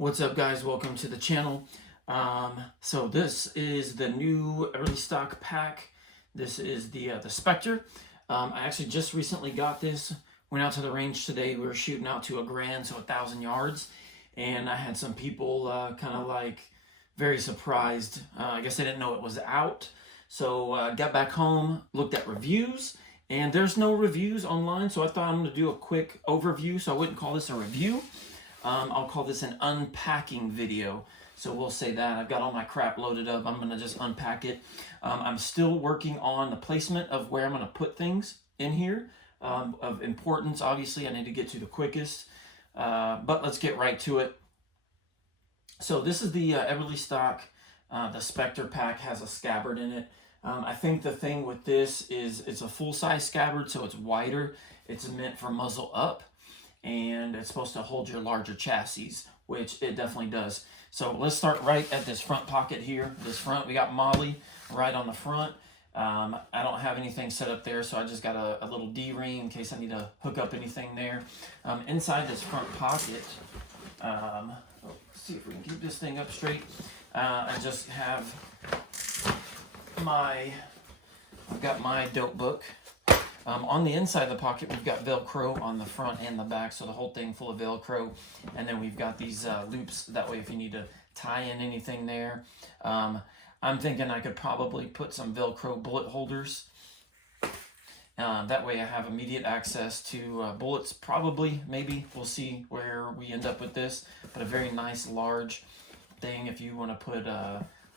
What's up, guys? Welcome to the channel. So this is the new Eberlestock pack. This is the Spectre. I actually just recently got this. Went out to the range today. We were shooting out to a grand, so 1,000 yards, and I had some people kind of like very surprised. I guess they didn't know it was out. So got back home, looked at reviews, and there's no reviews online. So I thought I'm going to do a quick overview. So I wouldn't call this a review. I'll call this an unpacking video. So we'll say that. I've got all my crap loaded up. I'm going to just unpack it. I'm still working on the placement of where I'm going to put things in here. Of importance, obviously, I need to get to the quickest. But let's get right to it. So this is the Eberlestock. The Spectre pack has a scabbard in it. I think the thing with this is it's a full-size scabbard, so it's wider. It's meant for muzzle up, and it's supposed to hold your larger chassis, which it definitely does. So let's start right at this front pocket here. This front, we got Molly right on the front. I don't have anything set up there, so I just got a little D-ring in case I need to hook up anything there. Inside this front pocket, let's see if we can keep this thing up straight. I just have I've got my dope book. On the inside of the pocket, we've got Velcro on the front and the back, so the whole thing full of Velcro. And then we've got these loops, that way if you need to tie in anything there. I'm thinking I could probably put some Velcro bullet holders. That way I have immediate access to bullets, probably, maybe. We'll see where we end up with this. But a very nice large thing if you want to put,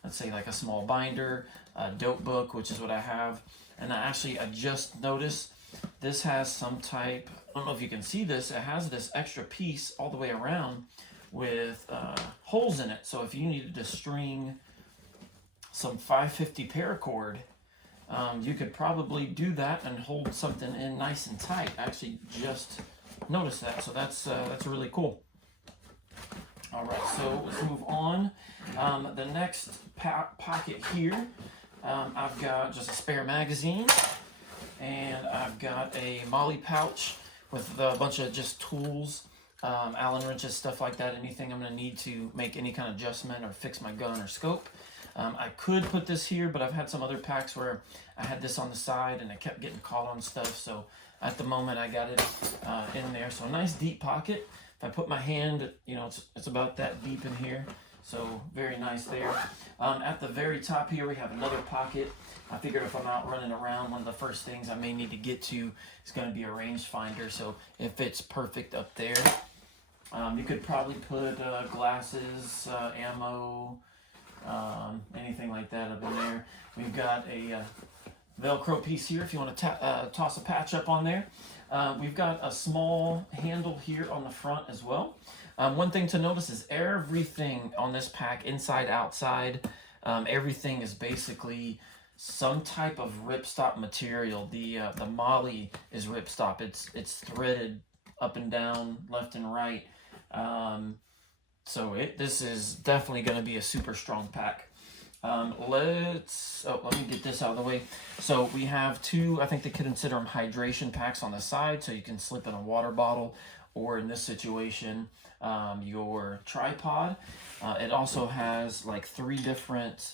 let's say like a small binder, a dope book, which is what I have. And I just noticed this has some type, I don't know if you can see this, it has this extra piece all the way around with holes in it. So if you needed to string some 550 paracord, you could probably do that and hold something in nice and tight. I actually just noticed that, so that's really cool. All right, so let's move on. The next pocket here, I've got just a spare magazine, and I've got a molly pouch with a bunch of just tools, Allen wrenches, stuff like that, anything I'm going to need to make any kind of adjustment or fix my gun or scope. I could put this here, but I've had some other packs where I had this on the side and it kept getting caught on stuff, so at the moment I got it in there. So a nice deep pocket. If I put my hand, you know, it's about that deep in here. So very nice there. At the very top here, we have another pocket. I figured if I'm out running around, one of the first things I may need to get to is going to be a rangefinder. So it fits perfect up there. You could probably put glasses, ammo, anything like that up in there. We've got a Velcro piece here if you want to toss a patch up on there. We've got a small handle here on the front as well. One thing to notice is everything on this pack, inside, outside, everything is basically some type of ripstop material. The molly is ripstop. It's threaded up and down, left and right. So this is definitely going to be a super strong pack. Let me get this out of the way. So we have two, I think they could consider them hydration packs on the side, so you can slip in a water bottle, or in this situation, your tripod. It also has like 3 different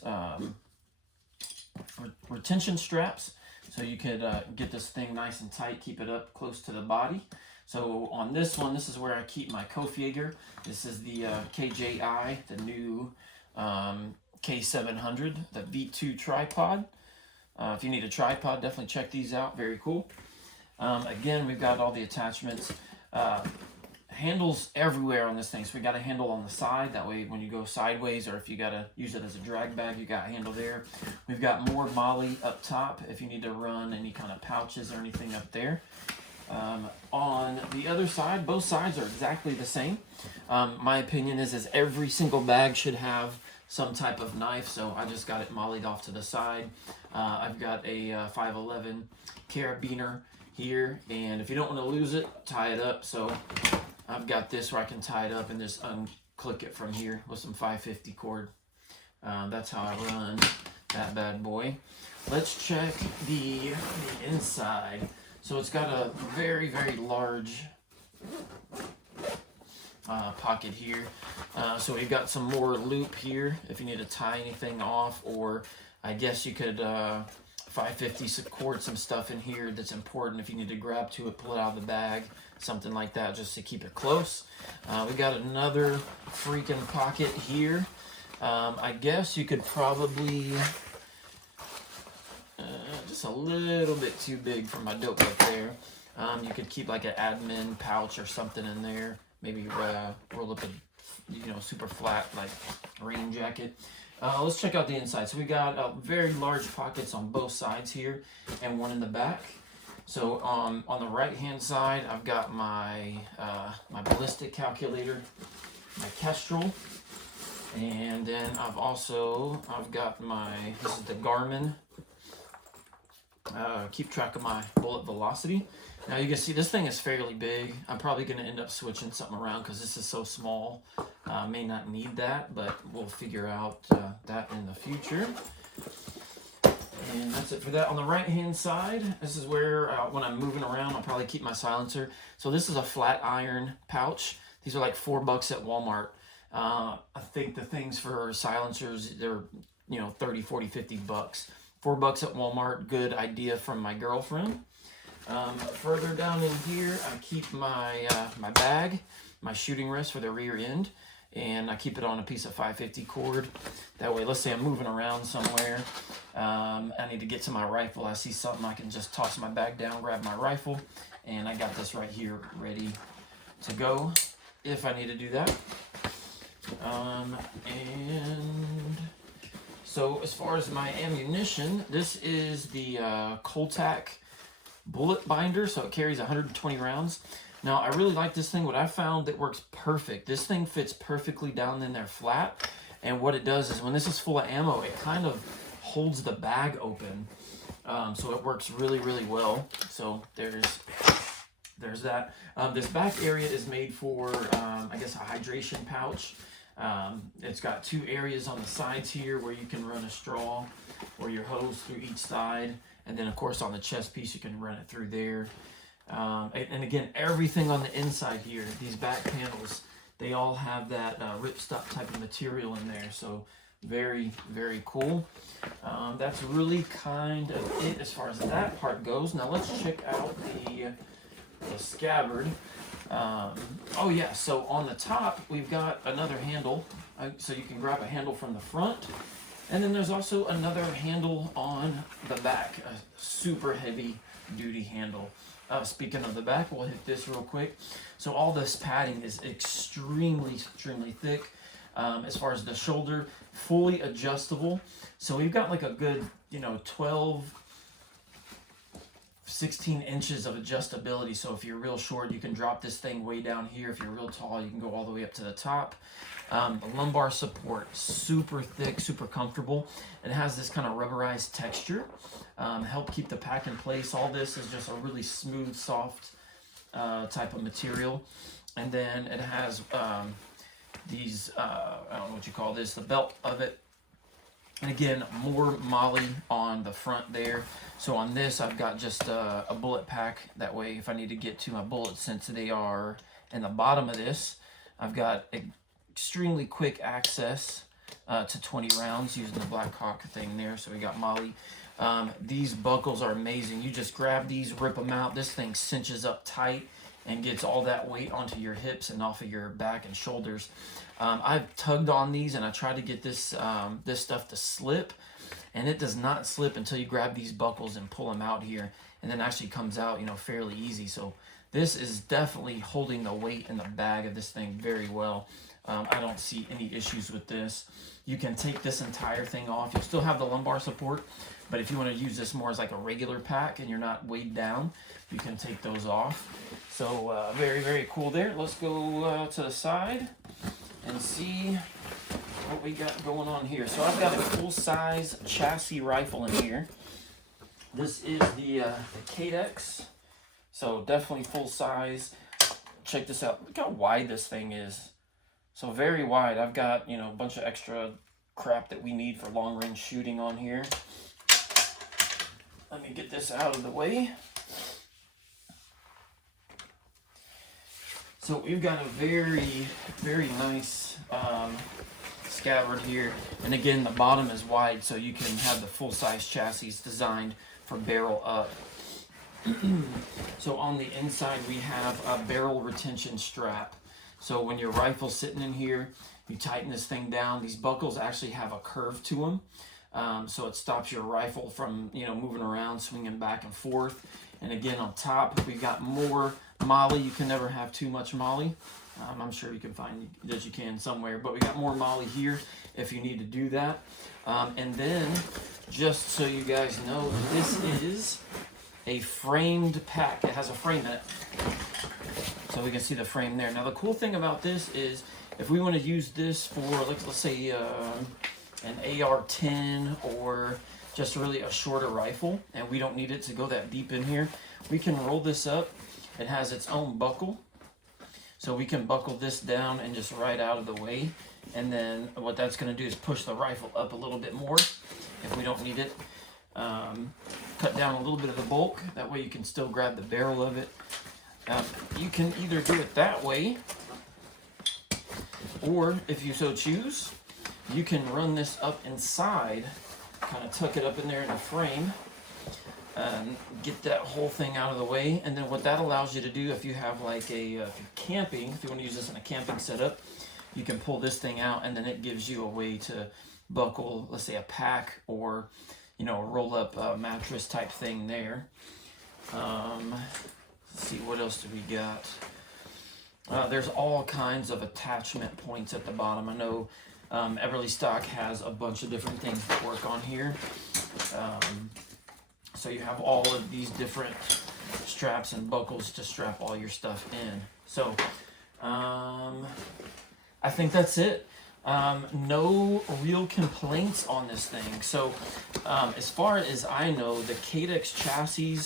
retention straps, so you could get this thing nice and tight, keep it up close to the body. So on this one, this is where I keep my Kofiager. This is the KJI, the new K700, the V2 tripod. If you need a tripod, definitely check these out. Very cool. Again, we've got all the attachments. Handles everywhere on this thing. So we got a handle on the side. That way when you go sideways, or if you got to use it as a drag bag, you got a handle there. We've got more molly up top if you need to run any kind of pouches or anything up there. On the other side, both sides are exactly the same. My opinion is every single bag should have some type of knife, so I just got it mollied off to the side. I've got a 511 carabiner here, and if you don't want to lose it, tie it up. So I've got this where I can tie it up and just unclick it from here with some 550 cord. That's how I run that bad boy. Let's check the inside. So it's got a very, very large pocket here. So we've got some more loop here if you need to tie anything off, or I guess you could 550 cord some stuff in here that's important if you need to grab to it, pull it out of the bag, something like that, just to keep it close. We got another freaking pocket here. I guess you could probably, just a little bit too big for my dope book there. You could keep like an admin pouch or something in there. Maybe roll up a, super flat like rain jacket. Let's check out the inside. So we got very large pockets on both sides here, and one in the back. So on the right hand side, I've got my my ballistic calculator, my Kestrel, and then I've got this is the Garmin. Keep track of my bullet velocity. Now you can see this thing is fairly big. I'm probably going to end up switching something around because this is so small. May not need that, but we'll figure out that in the future. And that's it for that. On the right hand side, this is where when I'm moving around, I'll probably keep my silencer. So this is a flat iron pouch. These are like $4 at Walmart. I think the things for silencers, they're 30, 40, 50 bucks. $4 at Walmart, good idea from my girlfriend. Further down in here, I keep my my bag, my shooting rest for the rear end, and I keep it on a piece of 550 cord. That way, let's say I'm moving around somewhere, I need to get to my rifle, I see something, I can just toss my bag down, grab my rifle, and I got this right here ready to go if I need to do that. And so as far as my ammunition, this is the Coltac bullet binder, so it carries 120 rounds. Now I really like this thing. What I found that works perfect, this thing fits perfectly down in there flat, and what it does is when this is full of ammo, it kind of holds the bag open, so it works really well. So there's that. This back area is made for I guess a hydration pouch. It's got two areas on the sides here where you can run a straw or your hose through each side, and then of course on the chest piece you can run it through there. And again, everything on the inside here, these back panels, they all have that ripstop type of material in there, so very cool. That's really kind of it as far as that part goes. Now let's check out the scabbard. Oh yeah, so on the top we've got another handle, so you can grab a handle from the front, and then there's also another handle on the back, a super heavy duty handle. Speaking of the back, we'll hit this real quick. So all this padding is extremely thick. As far as the shoulder, fully adjustable. So we've got like a good 12 16 inches of adjustability. So if you're real short, you can drop this thing way down here. If you're real tall, you can go all the way up to the top. The lumbar support, super thick, super comfortable. It has this kind of rubberized texture, help keep the pack in place. All this is just a really smooth, soft type of material. And then it has these, I don't know what you call this, the belt of it. And again, more molly on the front there. So on this, I've got just a bullet pack. That way, if I need to get to my bullets, since they are in the bottom of this, I've got extremely quick access to 20 rounds using the Black Hawk thing there. So we got molly. These buckles are amazing. You just grab these, rip them out. This thing cinches up tight and gets all that weight onto your hips and off of your back and shoulders. I've tugged on these and I tried to get this this stuff to slip, and it does not slip until you grab these buckles and pull them out here, and then actually comes out fairly easy. So this is definitely holding the weight in the bag of this thing very well. I don't see any issues with this. You can take this entire thing off. You'll still have the lumbar support, but if you want to use this more as like a regular pack and you're not weighed down, you can take those off. So very cool there. Let's go to the side and see what we got going on here. So I've got a full-size chassis rifle in here. This is the Cadex, so definitely full size. Check this out. Look how wide this thing is. So very wide. I've got a bunch of extra crap that we need for long-range shooting on here. Let me get this out of the way. So we've got a very, very nice scabbard here. And again, the bottom is wide, so you can have the full-size chassis designed for barrel up. So on the inside, we have a barrel retention strap. So when your rifle's sitting in here, you tighten this thing down. These buckles actually have a curve to them. So it stops your rifle from, moving around, swinging back and forth. And again, on top, we've got more molly. You can never have too much molly. I'm sure you can find that you can somewhere, but we got more molly here if you need to do that. And then, just so you guys know, this is a framed pack. It has a frame in it. So we can see the frame there. Now the cool thing about this is if we want to use this for, let's say an AR-10 or just really a shorter rifle, and we don't need it to go that deep in here, we can roll this up. It has its own buckle. So we can buckle this down and just right out of the way. And then what that's going to do is push the rifle up a little bit more if we don't need it. Cut down a little bit of the bulk. That way you can still grab the barrel of it. You can either do it that way, or if you so choose, you can run this up inside, kind of tuck it up in there in the frame, and get that whole thing out of the way. And then what that allows you to do, if you have like if you're camping, if you want to use this in a camping setup, you can pull this thing out, and then it gives you a way to buckle, let's say a pack or a roll up mattress type thing there. Let's see, what else do we got? There's all kinds of attachment points at the bottom. I know Eberlestock has a bunch of different things that work on here. So you have all of these different straps and buckles to strap all your stuff in. So I think that's it. No real complaints on this thing. So as far as I know, the Cadex chassis,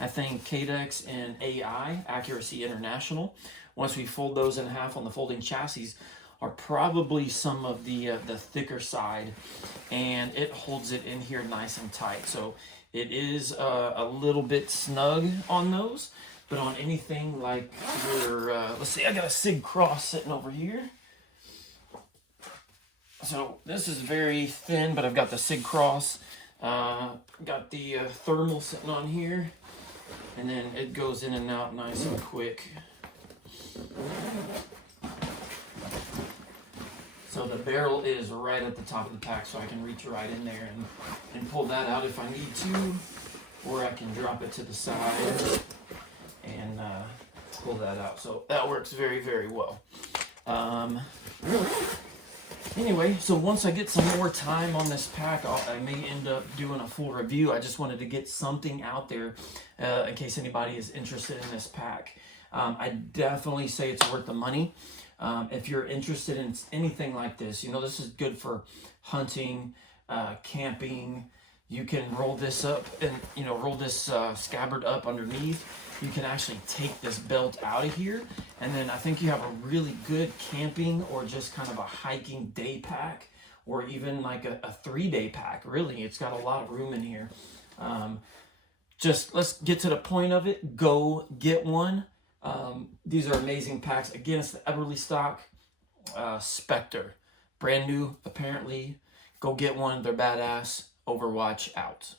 I think Cadex and AI, Accuracy International, once we fold those in half on the folding chassis, are probably some of the thicker side, and it holds it in here nice and tight. So it is a little bit snug on those, but on anything like your, let's see, I got a Sig Cross sitting over here. So this is very thin, but I've got the Sig Cross, got the thermal sitting on here, and then it goes in and out nice and quick. So the barrel is right at the top of the pack, so I can reach right in there and pull that out if I need to, or I can drop it to the side and pull that out. So that works very, very well. Anyway, so once I get some more time on this pack, I may end up doing a full review. I just wanted to get something out there in case anybody is interested in this pack. I definitely say it's worth the money. If you're interested in anything like this, this is good for hunting, camping. You can roll this up and, roll this scabbard up underneath. You can actually take this belt out of here. And then I think you have a really good camping or just kind of a hiking day pack, or even like a 3-day pack. Really, it's got a lot of room in here. Just let's get to the point of it. Go get one. These are amazing packs. Again, it's the Eberlestock Spectre. Brand new, apparently. Go get one. They're badass. Overwatch out.